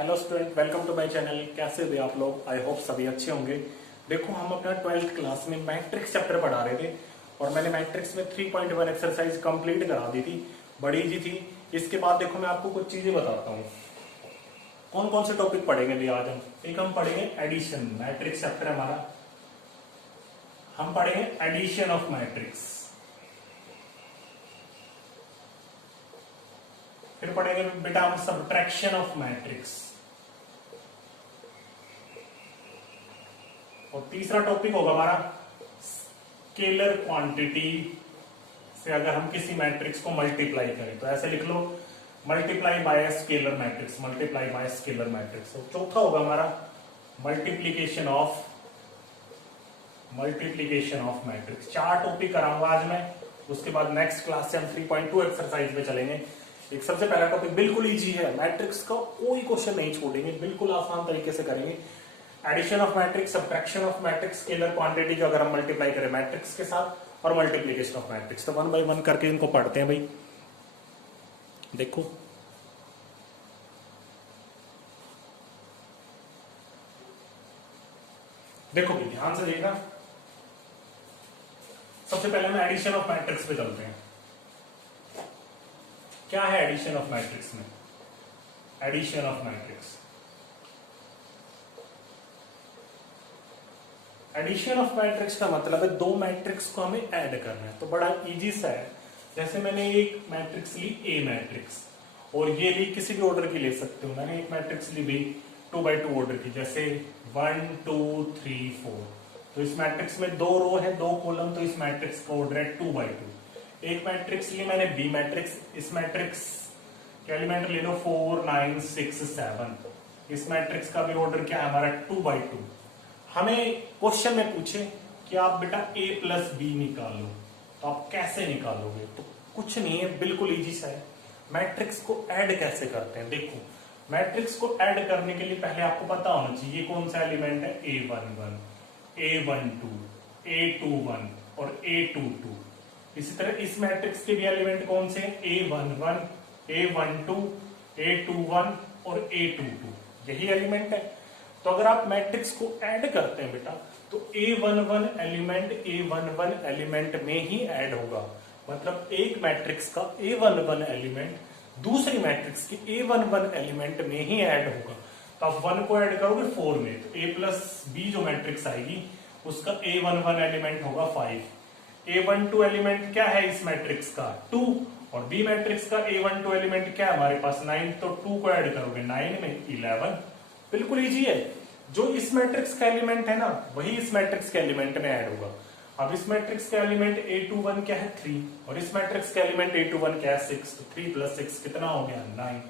Hello student, welcome to my channel. कैसे हो आप लोग? आई होप सभी अच्छे होंगे। देखो, हम अपना 12th क्लास में मैट्रिक्स चैप्टर पढ़ा रहे थे और मैंने मैट्रिक्स में 3.1 एक्सरसाइज कंप्लीट करा दी थी। बड़ी इजी थी। इसके बाद देखो मैं आपको कुछ चीजें बताता हूँ। कौन कौन से टॉपिक पढ़ेंगे भी आज हम पढ़ेंगे एडिशन। मैट्रिक्स चैप्टर हमारा, हम पढ़ेंगे एडिशन ऑफ मैट्रिक्स। फिर पढ़ेंगे बेटा हम सब्ट्रैक्शन ऑफ मैट्रिक्स। और तीसरा टॉपिक होगा हमारा स्केलर क्वांटिटी से अगर हम किसी मैट्रिक्स को मल्टीप्लाई करें तो ऐसे लिख लो, multiply by scalar matrix, multiply by scalar matrix. तो चौथा होगा हमारा मल्टीप्लीकेशन ऑफ मैट्रिक्स। 4 टॉपिक कराऊंगा आज मैं। उसके बाद नेक्स्ट क्लास से हम 3.2 एक्सरसाइज में चलेंगे। एक सबसे पहला टॉपिक बिल्कुल इजी है, मैट्रिक्स का कोई क्वेश्चन नहीं छोड़ेंगे, बिल्कुल आसान तरीके से करेंगे। Addition of matrix, subtraction of matrix, scalar quantity जो अगर हम मल्टीप्लाई करें मैट्रिक्स के साथ, और मल्टीप्लिकेशन ऑफ मैट्रिक्स। तो 1 बाय 1 करके इनको पढ़ते हैं भाई। देखो देखो भाई, ध्यान से देखना। सबसे पहले हम एडिशन ऑफ मैट्रिक्स पे चलते हैं। क्या है एडिशन ऑफ मैट्रिक्स में? Addition of matrix, addition of matrix का मतलब है दो मैट्रिक्स को हमें ऐड करना है। तो बड़ा इजी सा है। जैसे मैंने एक मैट्रिक्स ली ए मैट्रिक्स, और ये ली किसी भी ऑर्डर की ले सकते हो। मैंने एक मैट्रिक्स ली भी 2 बाई 2 ऑर्डर की, जैसे 1 2 3 4। तो इस मैट्रिक्स में 2 रो है, 2 कॉलम, तो इस मैट्रिक्स का ऑर्डर है 2 बाई 2। एक मैट्रिक्स ली मैंने बी मैट्रिक्स, इस मैट्रिक्स के एलिमेंट ले लो 4 9 6 7। इस मैट्रिक्स का भी ऑर्डर क्या है हमारा? 2 बाई 2। हमें क्वेश्चन में पूछे कि आप बेटा a प्लस बी निकालो, तो आप कैसे निकालोगे? तो कुछ नहीं है, बिल्कुल इजी सा है। मैट्रिक्स को ऐड कैसे करते हैं? देखो, मैट्रिक्स को ऐड करने के लिए पहले आपको पता होना चाहिए कौन सा एलिमेंट है। a11, a12, a21 और a22। इसी तरह इस मैट्रिक्स के भी एलिमेंट कौन से हैं? a11, a12, a21 और a22। यही एलिमेंट है। तो अगर आप मैट्रिक्स को ऐड करते हैं बेटा, तो a11 एलिमेंट में ही ऐड होगा। मतलब एक मैट्रिक्स का a11 एलिमेंट दूसरी मैट्रिक्स के a11 एलिमेंट में ही ऐड होगा। तो आप 1 को ऐड करोगे 4 में, तो a प्लस बी जो मैट्रिक्स आएगी उसका a11 एलिमेंट होगा 5। a12 एलिमेंट क्या है इस मैट्रिक्स का? 2। और बी मैट्रिक्स का a12 एलिमेंट क्या है हमारे पास? 9। तो 2 को ऐड करोगे 9 में 11। बिल्कुल इजी है। जो इस मैट्रिक्स का एलिमेंट है ना, वही इस मैट्रिक्स के एलिमेंट में ऐड होगा। अब इस मैट्रिक्स का एलिमेंट a21 क्या है? 3। और इस मैट्रिक्स का एलिमेंट a21 क्या है? 6। तो 3 प्लस 6 कितना हो गया? 9।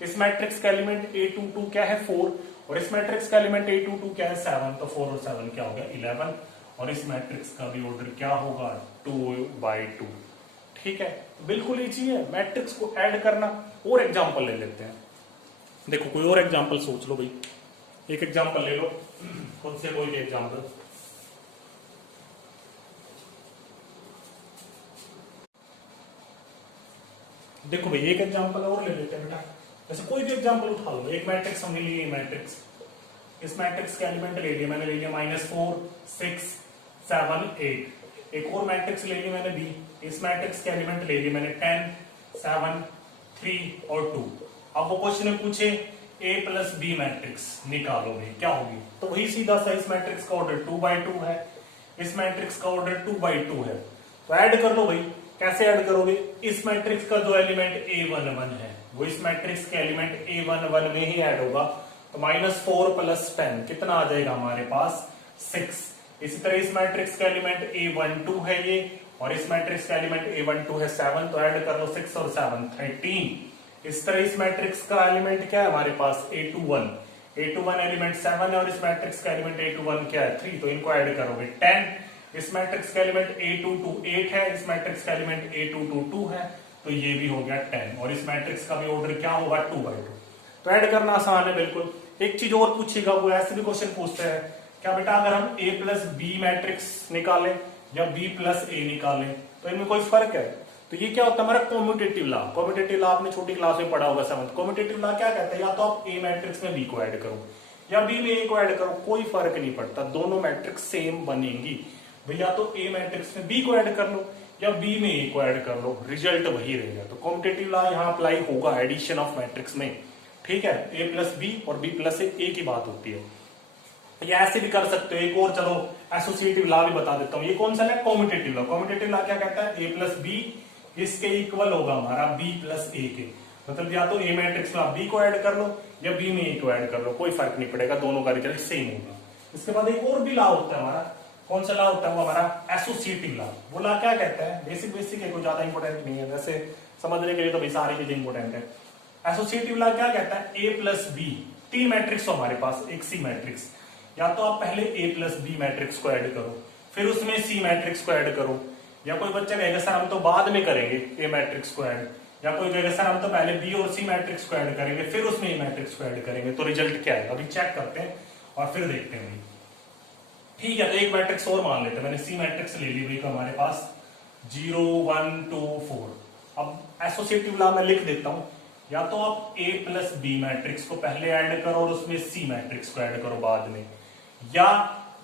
इस मैट्रिक्स का एलिमेंट a22 क्या है? 4। और इस मैट्रिक्स का एलिमेंट a22 क्या है? 7। तो 4 और 7 क्या हो गया? 11। और इस मैट्रिक्स का भी ऑर्डर क्या होगा? 2 बाई 2। ठीक है, बिल्कुल इजी है मैट्रिक्स को ऐड करना। और एग्जाम्पल ले लेते हैं। देखो, कोई और एग्जाम्पल सोच लो भाई। एक एग्जाम्पल ले लो, खुद से कोई भी एग्जाम्पल। देखो भाई, एक एग्जाम्पल और ले लेते हैं बेटा। जैसे कोई भी एग्जाम्पल उठा लो। एक मैट्रिक्स हमने ली, मैट्रिक्स, इस मैट्रिक्स के एलिमेंट ले लिया, मैंने ले लिया -4 6 7 8। एक और मैट्रिक्स ले ली मैंने बी, इस मैट्रिक्स के एलिमेंट ले लिए मैंने 10 7 3 और 2। अब वो क्वेश्चन में पूछे a प्लस बी मैट्रिक्स निकालोगे, क्या होगी? तो वही सीधा सा, इस मैट्रिक्स का ऑर्डर 2 बाई 2 है, इस मैट्रिक्स का ऑर्डर 2 बाई 2 है। तो ऐड कर लो भाई। कैसे ऐड करोगे? इस मैट्रिक्स का जो एलिमेंट a11 है वो इस मैट्रिक्स के एलिमेंट a11 में ही ऐड होगा। तो -4 प्लस 10 कितना आ जाएगा हमारे पास? 6। इसी तरह इस मैट्रिक्स का एलिमेंट a12 है ये, और इस मैट्रिक्स का एलिमेंट a12 है 7। तो ऐड कर लो 6 और 7 13। इस तरह इस मैट्रिक्स का एलिमेंट क्या है हमारे पास? a21 एलिमेंट 7 है, और इस मैट्रिक्स का एलिमेंट a21 क्या है? 3। तो इनको ऐड करोगे 10। इस मैट्रिक्स का एलिमेंट a22 8 है, इस मैट्रिक्स का एलिमेंट a22 2 है। तो ये भी हो गया 10। और इस मैट्रिक्स का भी ऑर्डर क्या होगा? 2 बाई 2। तो ऐड करना आसान है बिल्कुल। एक चीज और पूछेगा, वो ऐसे भी क्वेश्चन पूछते हैं, क्या बेटा अगर हम a प्लस बी मैट्रिक्स निकालें या b प्लस a निकालें तो इनमें कोई फर्क है? तो ये क्या होता है हमारा कॉम्यूटेटिव लॉ। कॉम्यूटेटिव लॉ आपने छोटी क्लास में पढ़ा होगा 7th। कॉम्यूटेटिव लॉ क्या कहता है, या तो आप ए मैट्रिक्स में बी को ऐड करो या बी में ए को ऐड करो, कोई फर्क नहीं पड़ता, दोनों मैट्रिक्स सेम बनेंगी। भैया तो ए मैट्रिक्स में बी को ऐड कर लो या बी में ए को ऐड कर लो, रिजल्ट वही रहेगा। तो कॉम्यूटेटिव लॉ यहाँ अप्लाई होगा एडिशन ऑफ मैट्रिक्स में, ठीक है। ए प्लस बी और बी प्लस ए की बात होती है। ये ऐसे भी कर सकते हो। एक और चलो एसोसिएटिव लॉ भी बता देता हूँ। ये कौन सा है, कॉम्यूटेटिव लॉ। कॉम्यूटेटिव लॉ क्या कहता है, ए प्लस बी इसके इक्वल होगा हमारा बी प्लस ए के। मतलब या तो ए मैट्रिक्स में आप बी को ऐड कर लो या बी में ए को ऐड कर लो, कोई फर्क नहीं पड़ेगा, दोनों का रिजल्ट सेम होगा। इसके बाद एक और भी लॉ होता है हमारा, कौन सा लॉ होता है वो हमारा एसोसिएटिव लॉ। वो लॉ क्या कहता है, बेसिक है, कोई ज्यादा इंपॉर्टेंट नहीं है, वैसे समझने के लिए तो भाई सारी चीजें इंपॉर्टेंट है। एसोसिएटिव लॉ क्या कहता है, ए प्लस बी, तीन मैट्रिक्स हो हमारे पास, एक सी मैट्रिक्स, या तो आप पहले ए प्लस बी मैट्रिक्स को ऐड करो फिर उसमें सी मैट्रिक्स को ऐड करो, या कोई बच्चा कहेगा सर हम तो बाद में करेंगे ए मैट्रिक्स को ऐड, या कोई कहेगा सर हम तो पहले बी और सी मैट्रिक्स को ऐड करेंगे फिर उसमें ए मैट्रिक्स को ऐड करेंगे। तो रिजल्ट क्या है अभी चेक करते हैं और फिर देखते हैं भाई। ठीक है, तो एक मैट्रिक्स और मान लेते हैं, मैंने सी मैट्रिक्स ले ली भाई हमारे पास 0 1 2 4। अब एसोसिएटिव लॉ में लिख देता हूं, या तो आप ए प्लस बी मैट्रिक्स को पहले ऐड करो और उसमें सी मैट्रिक्स को ऐड करो बाद में, या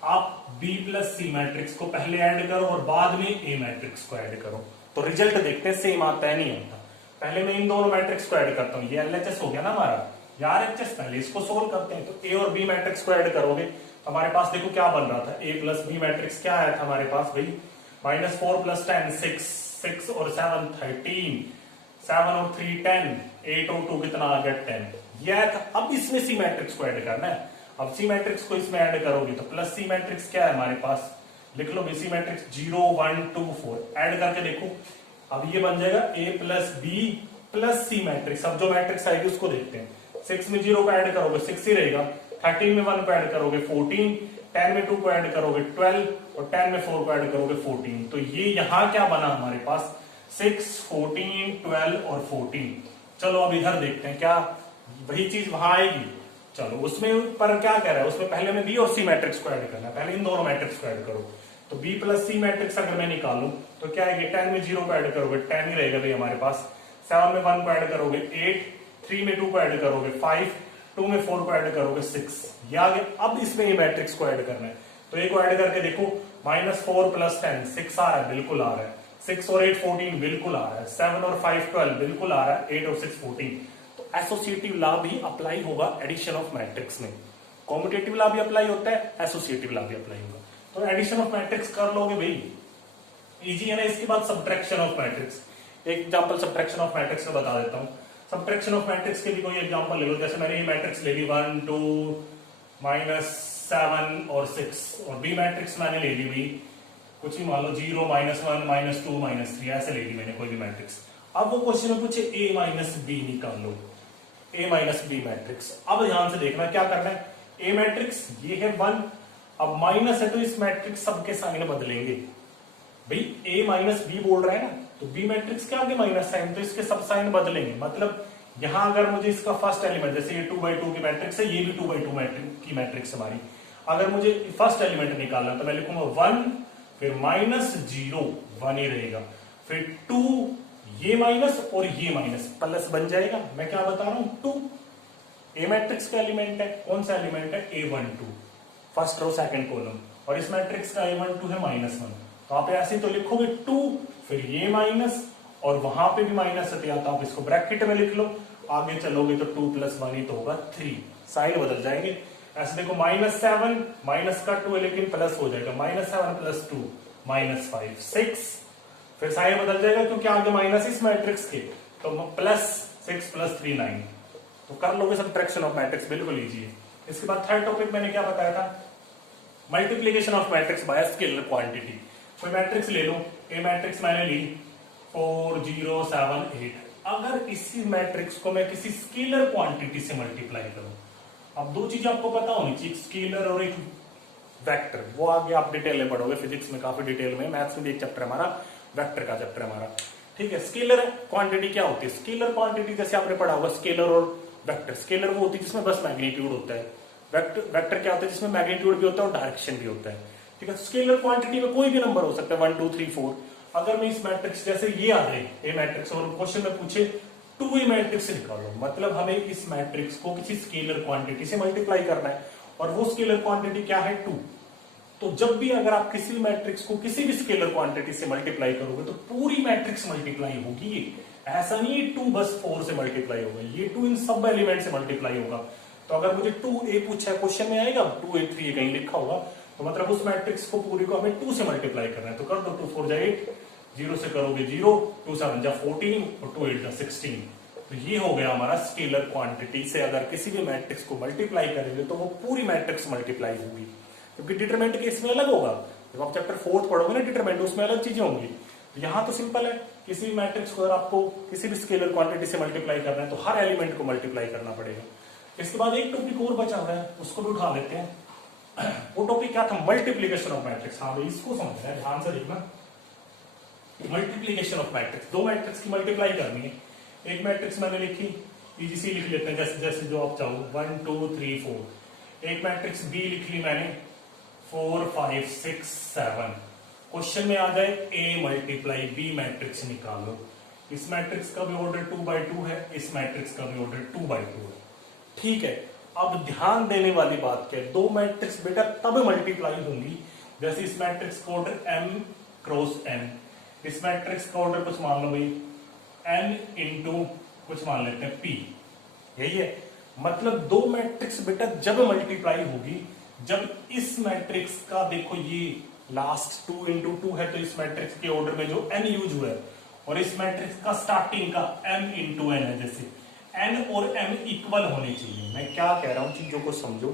आप बी प्लस सी मैट्रिक्स को पहले ऐड करो और बाद में ए मैट्रिक्स को ऐड करो। तो रिजल्ट देखते हैं सेम आता है नहीं आता। पहले मैं इन दोनों मैट्रिक्स को ऐड करता हूं, ये एलएचएस हो गया ना हमारा, यार एचएस पहले इसको सोल्व करते हैं। तो ए और बी मैट्रिक्स को ऐड करोगे तो हमारे पास देखो क्या बन रहा था, ए प्लस बी मैट्रिक्स क्या आया था हमारे पास भाई, -4 + 10 6, 6 और 7 13, 7 और 3 10, 8 और 2 कितना आ गया 10। यह था। अब इसमें सी मैट्रिक्स को ऐड करना है। अब सी मैट्रिक्स को इसमें ऐड करोगे तो प्लस सी मैट्रिक्स क्या है हमारे पास, लिख लो सी मैट्रिक्स 0 1 2 4, ऐड करके देखो अब ये बन जाएगा A plus B plus C matrix. अब जो मैट्रिक्स आएगी उसको देखते हैं। 6 में 0 को ऐड करोगे 6 ही रहेगा, 13 में 1 को ऐड करोगे 14, 10 में 2 को ऐड करोगे 12 और 10 में 4 को ऐड करोगे 14। तो ये यहां क्या बना हमारे पास 6 14 12 और 14। चलो अब इधर देखते हैं क्या वही चीज वहां आएगी। चलो उसमें पर क्या कह रहा है, उसमें पहले में बी और सी मैट्रिक्स को ऐड करना है, पहले इन दोनों मैट्रिक्स को ऐड करो। तो बी प्लस सी मैट्रिक्स अगर मैं निकालूं तो क्या आएगी, 10 में 0 को ऐड करोगे 10 ही रहेगा भाई हमारे पास, 7 में 1 को ऐड करोगे 8, 3 में 2 को ऐड करोगे 5, 2 में 4 को ऐड करोगे 6, ये आ गया। अब इसमें ये मैट्रिक्स को ऐड करना है, तो एक को ऐड करके देखो, -4 + 10 6 आ रहा है, बिल्कुल आ रहा है, 6 और 8 14 बिल्कुल आ रहा है, 7 और 5 12 बिल्कुल आ रहा है, 8 और 6 14। एसोसिएटिव लॉ भी अप्लाई होगा एडिशन ऑफ मैट्रिक्स में। कॉम्यूटेटिव लॉ भी अप्लाई होता है, एसोसिएटिव लॉ भी अप्लाई होगा। तो एडिशन ऑफ मैट्रिक्स कर लोगे भाई, इजी है ना। इसके बाद सब्ट्रैक्शन ऑफ मैट्रिक्स, एक एग्जांपल सब्ट्रैक्शन ऑफ मैट्रिक्स में बता देता हूं। सब्ट्रैक्शन ऑफ मैट्रिक्स के भी कोई एग्जांपल ले लो, जैसे मैंने ये मैट्रिक्स ले ली 1 2 -7 और 6, और बी मैट्रिक्स मैंने ले ली भाई कुछ ही मान लो 0 -1 -2 -3, ऐसे ले ली मैंने कोई भी मैट्रिक्स। अब वो क्वेश्चन में पूछे a - b निकाल लो, a - b मैट्रिक्स। अब ध्यान से देखना क्या करना है, a मैट्रिक्स ये है 1, अब माइनस है तो इस मैट्रिक्स सबके साइन बदलेंगे भाई, a - b बोल रहा है ना, तो b मैट्रिक्स के आगे माइनस साइन, तो इसके सब साइन बदलेंगे। मतलब यहां अगर मुझे इसका फर्स्ट एलिमेंट, जैसे ये 2/2 की मैट्रिक्स है, ये भी 2/2 की मैट्रिक्स हमारी, अगर मुझे फर्स्ट एलिमेंट निकालना तो मैं लिखूंगा 1, फिर -0 1 ही रहेगा, फिर 2, ये माइनस और ये माइनस प्लस बन जाएगा। मैं क्या बता रहा हूं 2 ए मैट्रिक्स का एलिमेंट है, कौन सा एलिमेंट है A12, first row second column, और इस मैट्रिक्स का A12 है -1। तो आप ऐसे तो लिखोगे 2, फिर ये माइनस और वहां पे भी माइनस है, या तो आप इसको ब्रैकेट में लिख लो, आगे चलोगे तो 2 + 1 ही तो होगा 3, साइन बदल जाएंगे। ऐसे देखो -7 माइनस का 2 है लेकिन प्लस हो जाएगा, -7 + 2 -5 6, फिर साइन बदल जाएगा क्योंकि आगे माइनस इस मैट्रिक्स के, तो +6 + 3 9। तो कर लोगे सब्ट्रैक्शन ऑफ मैट्रिक्स, बिल्कुल इजी है। इसके बाद थर्ड टॉपिक मैंने क्या बताया था, multiplication of matrix bye scalar quantity. कोई मैट्रिक्स ले लो, ए मैट्रिक्स मैंने ली 4 0 7 8, अगर इसी मैट्रिक्स को मैं किसी स्केलर क्वांटिटी से मल्टीप्लाई करूं, अब दो चीजें आपको पता होनी चाहिए, स्केलर और एक वेक्टर, वो आगे आप डिटेल में पढ़ोगे फिजिक्स में, काफी डिटेल में, मैथ्स में भी एक चैप्टर हमारा वेक्टर का चैप्टर हमारा, ठीक है। स्केलर क्वांटिटी क्या होती है, स्केलर क्वांटिटी जैसे आपने पढ़ा होगा स्केलर और वेक्टर। स्केलर वो होती है जिसमें बस मैग्नीट्यूड होता है, वेक्टर क्या होता है जिसमें मैग्नीट्यूड भी होता है और डायरेक्शन भी होता है, ठीक है। स्केलर क्वांटिटी में कोई भी नंबर हो सकता है 1 2 3 4। अगर मैं इस मैट्रिक्स जैसे ये आ जाए ए मैट्रिक्स और क्वेश्चन में पूछे 2a मैट्रिक्स निकालो, मतलब हमें इस मैट्रिक्स को किसी स्केलर क्वांटिटी से मल्टीप्लाई करना है और वो स्केलर क्वांटिटी क्या है 2। तो जब भी अगर आप किसी मैट्रिक्स को किसी भी स्केलर क्वांटिटी से मल्टीप्लाई करोगे तो पूरी मैट्रिक्स मल्टीप्लाई होगी। ऐसा नहीं है 2 बस 4 से मल्टीप्लाई होगा, ये 2 इन सब एलिमेंट से मल्टीप्लाई होगा। तो अगर मुझे 2a पूछा है क्वेश्चन में आएगा 2a 3 कहीं लिखा होगा, तो मतलब उस मैट्रिक्स को पूरी को हमें 2 से मल्टीप्लाई करना है। तो कर दो 2 4 जा 8, 0 से करोगे 0, 2 7 जा 14 और 2 8 जा 16। तो ये हो गया हमारा स्केलर क्वांटिटी से अगर किसी भी मैट्रिक्स को मल्टीप्लाई करेंगे तो वो पूरी मैट्रिक्स मल्टीप्लाई होगी। क्योंकि डिटरमिनेंट केस में अलग होगा, जब आप चैप्टर 4 पढ़ोगे ना डिटरमिनेंट, उसमें अलग चीजें होंगी। तो यहाँ तो सिंपल है, किसी भी मैट्रिक्स को अगर आपको किसी भी स्केलर क्वांटिटी से मल्टीप्लाई करना है तो हर एलिमेंट को मल्टीप्लाई करना पड़ेगा। इसके बाद एक टॉपिक और बचा हुआ है, उसको भी उठा लेते हैं। वो टॉपिक क्या था? Multiplication of matrix. हाँ भाई इसको समझना है, ध्यान से देखना। मल्टीप्लीकेशन ऑफ मैट्रिक्स, दो मैट्रिक्स की मल्टीप्लाई करनी है। एक मैट्रिक्स मैंने लिखी, इजीसी लिख लेते हैं जैसे जैसे जो आप चाहो, 1 2 3 4। एक मैट्रिक्स बी लिख ली मैंने 4 5 6 7। क्वेश्चन में आ जाए ए मल्टीप्लाई बी मैट्रिक्स निकालो। इस मैट्रिक्स का भी ऑर्डर 2x2 है, इस मैट्रिक्स का भी ऑर्डर 2x2 है। ठीक है, अब ध्यान देने वाली बात क्या है, दो मैट्रिक्स बेटा तब मल्टीप्लाई होंगी जैसे इस मैट्रिक्स का ऑर्डर m क्रॉस n, इस मैट्रिक्स का ऑर्डर कुछ मान लो भाई n इंटू कुछ मान लेते हैं p। यही है मतलब दो मैट्रिक्स बेटा जब मल्टीप्लाई होगी जब इस मैट्रिक्स का देखो ये लास्ट 2 इंटू 2 है, तो इस मैट्रिक्स के ऑर्डर में जो n यूज हुआ है, और इस मैट्रिक्स का स्टार्टिंग का m इंटू n है, जैसे n और m इक्वल होने चाहिए। मैं क्या कह रहा हूं, चीजों को समझो।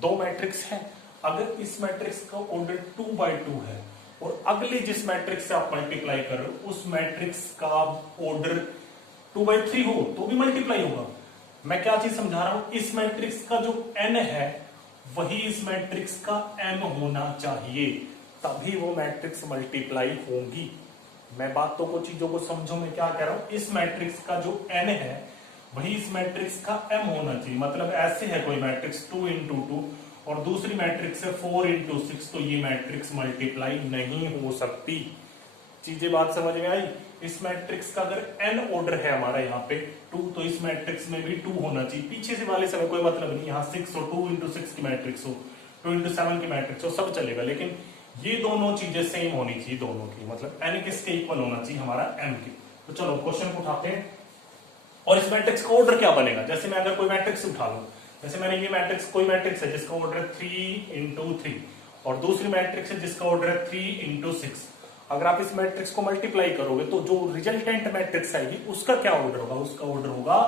दो मैट्रिक्स है, अगर इस मैट्रिक्स का ऑर्डर 2x2 है और अगले जिस मैट्रिक्स से आप मल्टीप्लाई कर रहे हो उस मैट्रिक्स का ऑर्डर 2x3 हो तो भी मल्टीप्लाई होगा। मैं क्या चीज समझा रहा हूं, इस मैट्रिक्स का जो n है वही इस मैट्रिक्स का m होना चाहिए, तभी वो मैट्रिक्स मल्टीप्लाई होगी। मैं बातों को चीजों को समझो, मैं क्या कह रहा हूं, इस मैट्रिक्स का जो n है वही इस मैट्रिक्स का m होना चाहिए। मतलब ऐसे है कोई मैट्रिक्स 2 इंटू 2 और दूसरी मैट्रिक्स है 4 इंटू 6, तो ये मैट्रिक्स मल्टीप्लाई नहीं हो सकती। चीजें बात समझ में आई? इस मैट्रिक्स का अगर n ऑर्डर है हमारा यहाँ पे 2, तो इस मैट्रिक्स में भी 2 होना चाहिए। पीछे से वाले समय कोई मतलब नहीं, यहाँ 6 हो, 2 इंटू 6 की मैट्रिक्स हो, 2 इंटू 7 की मैट्रिक्स हो, सब चलेगा, लेकिन ये दोनों चीजें सेम होनी चाहिए दोनों की। मतलब n किसके इक्वल होना चाहिए? हमारा m की। तो चलो क्वेश्चन को उठाते हैं। और इस मैट्रिक्स का ऑर्डर क्या बनेगा? जैसे मैं अगर कोई मैट्रिक्स उठा लूं, जैसे मैंने ये मैट्रिक्स, कोई मैट्रिक्स है जिसका ऑर्डर है 3 इंटू 3 और दूसरी मैट्रिक्स है जिसका ऑर्डर है 3 इंटू 6। अगर आप इस मैट्रिक्स को मल्टीप्लाई करोगे तो जो रिजल्टेंट मैट्रिक्स आएगी उसका क्या ऑर्डर होगा? उसका ऑर्डर होगा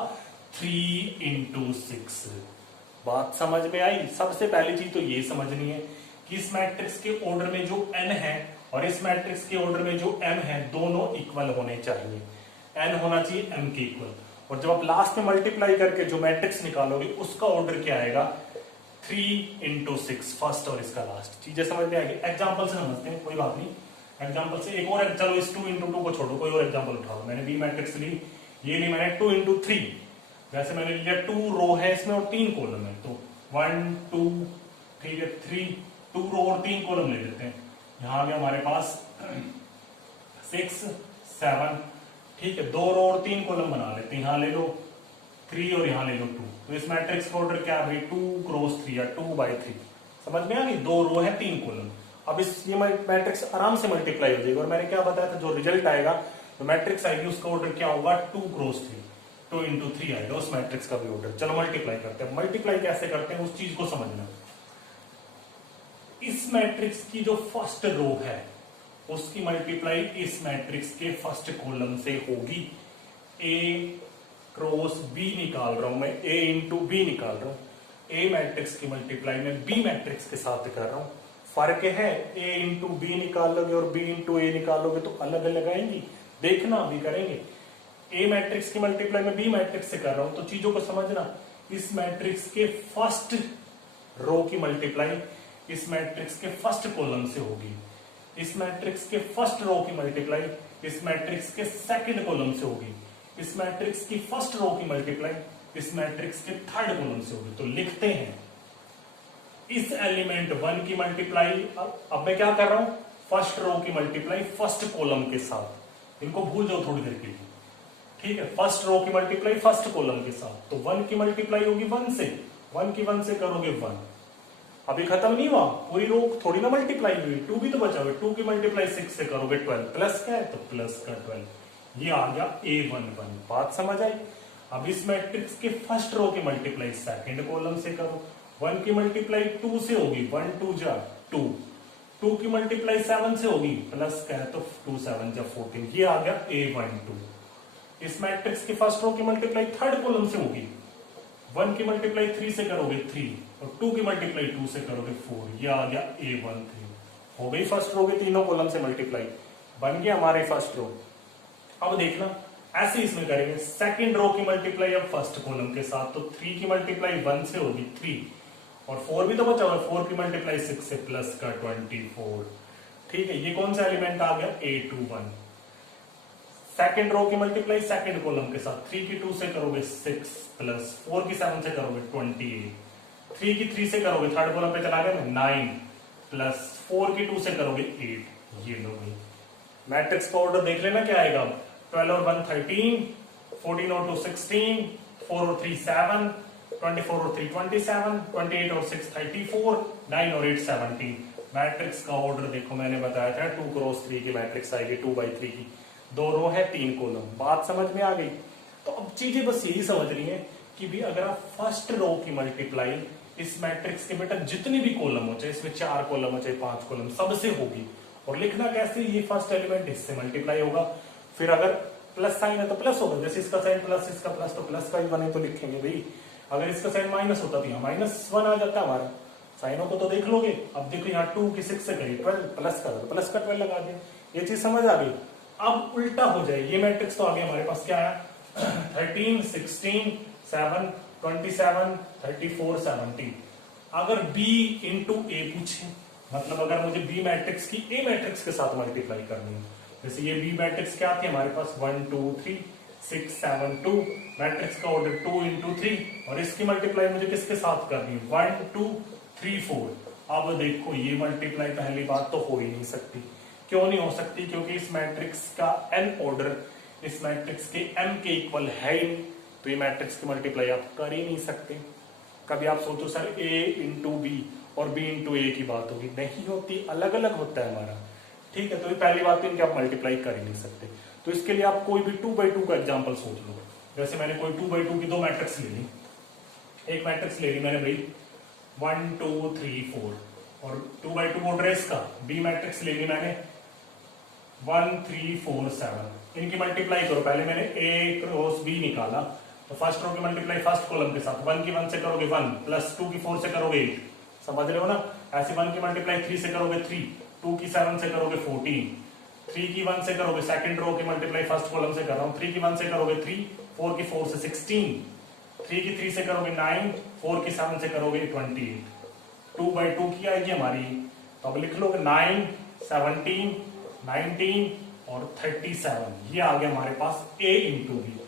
3 इंटू 6। बात समझ में आई? सबसे पहली चीज तो ये समझनी है कि इस मैट्रिक्स के ऑर्डर में जो n है और इस मैट्रिक्स के ऑर्डर में जो m है दोनों इक्वल होने चाहिए। n होना चाहिए m के इक्वल, और जब आप लास्ट में मल्टीप्लाई करके जो मैट्रिक्स निकालोगे उसका ऑर्डर क्या आएगा? 3 इंटू 6 फर्स्ट और इसका लास्ट। चीजें समझ में आएगी? एग्जाम्पल से समझते हैं, कोई बात नहीं। एग्जाम्पल से एक और, चलो इस 2 इंटू 2 को छोड़ो, कोई और एग्जाम्पल उठाओ। मैंने बी मैट्रिक्स ली, ये ली मैंने 2 इंटू 3। वैसे मैंने लिया 2 रो है इसमें और 3 कॉलम है, तो 1 2 ठीक है 3, 2 रो और 3 कॉलम ले लेते हैं। यहाँ आ गया हमारे पास 6 7, ठीक है, 2 रो और 3 कॉलम बना लेते हैं। यहाँ ले लो 3 और यहाँ ले लो 2, तो इस मैट्रिक्स का ऑर्डर क्या है? 2 क्रॉस 3 या 2/3। समझ में आ गई? 2 रो है 3 कॉलम। अब इस ये मैट्रिक्स आराम से मल्टीप्लाई हो जाएगा, और मैंने क्या बताया था, जो रिजल्ट आएगा तो मैट्रिक्स आएगी उसका ऑर्डर क्या होगा? 2 क्रॉस 3, 2 इंटू 3 आएगा उस मैट्रिक्स का भी ऑर्डर। चलो मल्टीप्लाई करते हैं। मल्टीप्लाई कैसे करते हैं उस चीज को समझना। इस मैट्रिक्स की जो फर्स्ट रो है उसकी मल्टीप्लाई इस मैट्रिक्स के फर्स्ट कॉलम से होगी। ए क्रॉस बी निकाल रहा हूं मैं, ए इंटू बी निकाल रहा हूं। ए मैट्रिक्स की मल्टीप्लाई में बी मैट्रिक्स के साथ कर रहा हूं। फर्क है, ए इंटू बी निकालोगे और बी इंटू ए निकालोगे तो अलग अलग आएंगी। देखना अभी करेंगे। ए मैट्रिक्स की मल्टीप्लाई में बी मैट्रिक्स से कर रहा हूं, तो चीजों को समझना। इस मैट्रिक्स के फर्स्ट रो की मल्टीप्लाई इस मैट्रिक्स के फर्स्ट कॉलम से होगी। इस मैट्रिक्स के फर्स्ट रो की मल्टीप्लाई इस मैट्रिक्स के सेकंड कॉलम से होगी। इस मैट्रिक्स की फर्स्ट रो की मल्टीप्लाई इस मैट्रिक्स के थर्ड कॉलम से होगी। तो लिखते हैं, इस एलिमेंट 1 की मल्टीप्लाई, अब मैं क्या कर रहा हूं, फर्स्ट रो की मल्टीप्लाई फर्स्ट कॉलम के साथ, इनको भूल जाओ थोड़ी देर के लिए, ठीक है। फर्स्ट रो की मल्टीप्लाई फर्स्ट कॉलम के साथ, तो 1 की मल्टीप्लाई होगी 1 से, 1 की 1 से करोगे 1। अभी खत्म नहीं हुआ, पूरी रो थोड़ी ना मल्टीप्लाई हुई, 2 भी तो बचा हुआ, 2 की मल्टीप्लाई 6 से करोगे 12, प्लस क्या है तो प्लस का 12, ये आ गया A11। बात समझ आई। अब इस मैट्रिक्स के फर्स्ट रो की मल्टीप्लाई सेकंड कॉलम से करो, 1 की मल्टीप्लाई 2 से होगी, 1 2 जा 2, 2 की मल्टीप्लाई 7 से होगी, प्लस क्या है तो 2 7 जा 14, ये आ गया A12। इस मैट्रिक्स की फर्स्ट रो की मल्टीप्लाई थर्ड कॉलम से होगी, 1 की मल्टीप्लाई 3 से करोगे 3, और 2 की मल्टीप्लाई 2 से करोगे 4, ये आ गया A13। हो गई फर्स्ट रो के तीनों कॉलम से मल्टीप्लाई, बन गया हमारे फर्स्ट रो। अब देखना ऐसे इसमें करेंगे, सेकंड रो की मल्टीप्लाई अब फर्स्ट कॉलम के साथ, तो 3 की मल्टीप्लाई 1 से होगी 3, और 4 भी तो बचा हुआ, 4 की मल्टीप्लाई 6 से, प्लस का 24, ठीक है। ये कौन सा एलिमेंट आ गया A21। सेकंड रो की मल्टीप्लाई सेकंड कॉलम के साथ, 3 की 2 से करोगे 6, प्लस 4 की 7 से करोगे 28, 3 की 3 से करोगे थर्ड कॉलम पे चला गया 9, प्लस 4 की 2 से करोगे 8, ये लो भाई। मैट्रिक्स का ऑर्डर देख लेना क्या आएगा, 12 और 1 13, 14 और 2 16, 4 और 3 7, 24 और 3 27, 28 और 6 34, 9 और 8 17। मैट्रिक्स का ऑर्डर देखो, मैंने बताया था 2 क्रॉस 3 की मैट्रिक्स आएगी, 2/3 की, 2 रो है 3 कॉलम। बात समझ में आ गई। तो अब चीजें बस यही समझनी है कि भी अगर आप फर्स्ट रो की मल्टीप्लाई इस मैट्रिक्स के बेटा जितनी भी कॉलम हो, चाहे इसमें 4 कॉलम हो चाहे 5 कॉलम, सबसे होगी। और लिखना कैसे, ये फर्स्ट एलिमेंट इससे मल्टीप्लाई होगा, फिर अगर प्लस साइन है तो प्लस होगा, जैसे इसका साइन प्लस इसका प्लस, तो प्लस का ही 1 है तो लिखेंगे भाई। अगर इसका साइन माइनस होता तो यहाँ -1 आ जाता हमारा, साइनों को तो देख लोगे। अब देखो यहाँ 2 की 6 से करी 12, प्लस का प्लस का 12 लगा दिया, ये चीज समझ आ गई। अब उल्टा हो जाए, ये मैट्रिक्स तो आगे हमारे पास क्या है 13 16 7 27 34 17। अगर B इंटू A पूछे, मतलब अगर मुझे B मैट्रिक्स की A मैट्रिक्स के साथ मल्टीप्लाई करनी है, जैसे ये B मैट्रिक्स क्या थी हमारे पास 1 2 3 6 7 2, मैट्रिक्स का ऑर्डर 2 इंटू 3, और इसकी मल्टीप्लाई मुझे किसके साथ करनी है 1 2 3 4। अब देखो ये मल्टीप्लाई पहली बात तो हो ही नहीं सकती। क्यों नहीं हो सकती, क्योंकि इस मैट्रिक्स का n ऑर्डर इस मैट्रिक्स के m के इक्वल है ही नहीं, तो ये मैट्रिक्स की मल्टीप्लाई आप कर ही नहीं सकते। कभी आप सोचो सर A इंटू बी और B इंटू ए की बात होगी, नहीं होती, अलग अलग होता है हमारा, ठीक है। तो ये पहली बात तो इनकी आप मल्टीप्लाई कर ही नहीं सकते। तो इसके लिए आप कोई भी 2/2 का एग्जाम्पल सोच लो। जैसे मैंने कोई 2/2 की 2 मैट्रिक्स ले ली, एक मैट्रिक्स ले ली मैंने भाई 1 2 3 4, और 2/2 ऑर्डर है इसका, B मैट्रिक्स ले ली मैंने 1 3 4 7। इनकी मल्टीप्लाई करो, पहले मैंने A क्रॉस B निकाला, तो फर्स्ट रो की मल्टीप्लाई फर्स्ट कॉलम के साथ, 1 की 1 से करोगे 1, प्लस 2 की 4 से करोगे 8, समझ रहे हो ना। ऐसे 1 की मल्टीप्लाई 3 से करोगे 3, 2 की 7 से करोगे 14, 3 की 1 से करोगे, सेकंड रो की मल्टीप्लाई फर्स्ट कॉलम से कर रहा हूं, 3 की 1 से करोगे 3, 4 की 4 से 16, 3 की 3 से करोगे 9, 4 की 7 से करोगे 28, 2/2 की आएगी हमारी। तो अब लिख लोगे 9 17 19 और 37, ये आ गया हमारे पास A इंटू बी।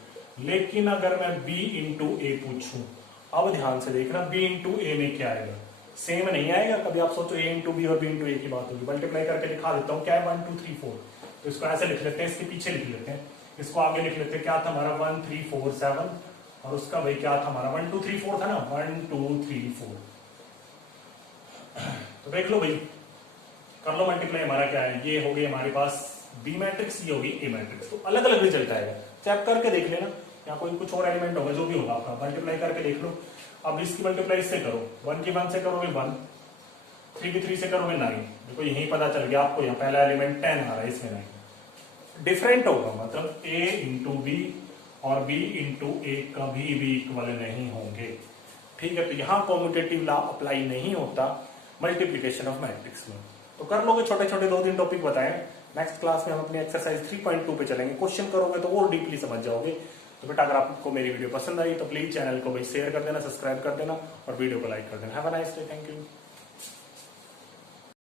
लेकिन अगर मैं B इंटू ए पूछूं, अब ध्यान से देखना B इंटू ए में क्या आएगा, सेम नहीं आएगा। कभी आप सोचो A इंटू बी और B इंटू ए की बात होगी, मल्टीप्लाई करके दिखा देता हूँ क्या है 1 2 3 4, तो इसको ऐसे लिख लेते हैं, इसके पीछे लिख लेते हैं, इसको आगे लिख लेते हैं। क्या था हमारा 1 3 4 7, और उसका भाई क्या था हमारा 1 2 3 4 था ना, 1 2 3 4। तो देख लो भाई, कर लो मल्टीप्लाई, हमारा क्या है, ये हो गई हमारे पास बी मैट्रिक्स, ये होगी ए मैट्रिक्स। तो अलग अलग रिजल्ट आएगा, चेक करके देख लेना, या कोई कुछ और एलिमेंट होगा जो भी होगा आपका, मल्टीप्लाई करके देख लो। अब इसकी मल्टीप्लाई इससे करो, 1 की 1 से करोगे 1, 3 की 3 से करोगे 9, देखो यही पता चल गया आपको, यहाँ पहला एलिमेंट 10 आ रहा है, इसमें 9 डिफरेंट होगा, मतलब A इंटू बी और B इंटू ए कभी भी इक्वल नहीं होंगे, ठीक है। तो यहाँ कॉम्यूटेटिव लॉ अप्लाई नहीं होता मल्टीप्लीकेशन ऑफ मैट्रिक्स में। तो कर लोगे, छोटे छोटे 2-3 टॉपिक बताएं। नेक्स्ट क्लास में हम अपनी एक्सरसाइज 3.2 पे चलेंगे, क्वेश्चन करोगे तो और डीपली समझ जाओगे। तो बेटा अगर आपको मेरी वीडियो पसंद आई तो प्लीज चैनल को भाई शेयर कर देना, सब्सक्राइब कर देना और वीडियो को लाइक कर देना। Have a nice day, thank you.